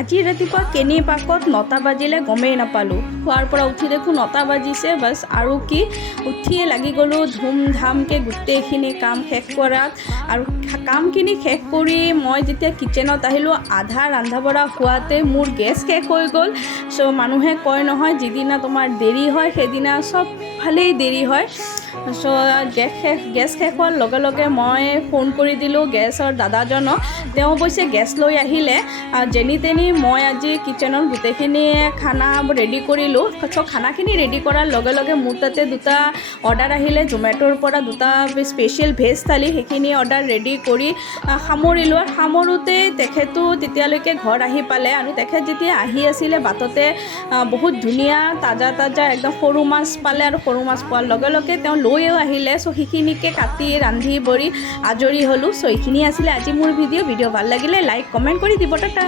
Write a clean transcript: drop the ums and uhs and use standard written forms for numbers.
আজি ৰাতিপুৱা কেনি পাকত 9টা বাজিলে গমেই নাপালোঁ। শোৱাৰ পৰা উঠি দেখোঁ 9টা বাজিছে, বাছ আৰু কি উঠিয়ে লাগি গ'লোঁ ধুমধামকৈ গোটেইখিনি কাম শেষ কৰাত। আৰু কামখিনি শেষ কৰি মই যেতিয়া কিটচেনত আহিলোঁ, আধা ৰন্ধা বঢ়া হোৱাতে মোৰ গেছ শেষ হৈ গ'ল। চ' মানুহে কয় নহয়, যিদিনা তোমাৰ দেৰি হয় সেইদিনা চবফালেই দেৰি হয়। চ' গেছ শেষ হোৱাৰ লগে লগে মই ফোন কৰি দিলোঁ গেছৰ দাদাজনক। তেওঁ অৱশ্যে গেছ লৈ আহিলে। যেনি তেনি মই আজি কিটচেনত গোটেইখিনি খানা ৰেডি কৰিলোঁ। চ' খানাখিনি ৰেডি কৰাৰ লগে লগে মোৰ তাতে দুটা অৰ্ডাৰ আহিলে জমেট'ৰ পৰা, দুটা স্পেচিয়েল ভেজ থালি। সেইখিনি অৰ্ডাৰ ৰেডি কৰি সামৰিলোঁ। আৰু সামৰোঁতে তেখেতো তেতিয়ালৈকে ঘৰ আহি পালে। আৰু তেখেত যেতিয়া আহি আছিলে বাটতে বহুত ধুনীয়া তাজা একদম সৰু মাছ পালে। আৰু সৰু মাছ পোৱাৰ লগে লগে তেওঁ লৈও আহিলে। চ' সেইখিনিকে কাটি ৰান্ধি বঢ়ি আজৰি হ'লোঁ। চ' এইখিনি আছিলে আজি মোৰ ভিডিঅ' ভাল লাগিলে লাইক কমেণ্ট কৰি দিব। টাটা।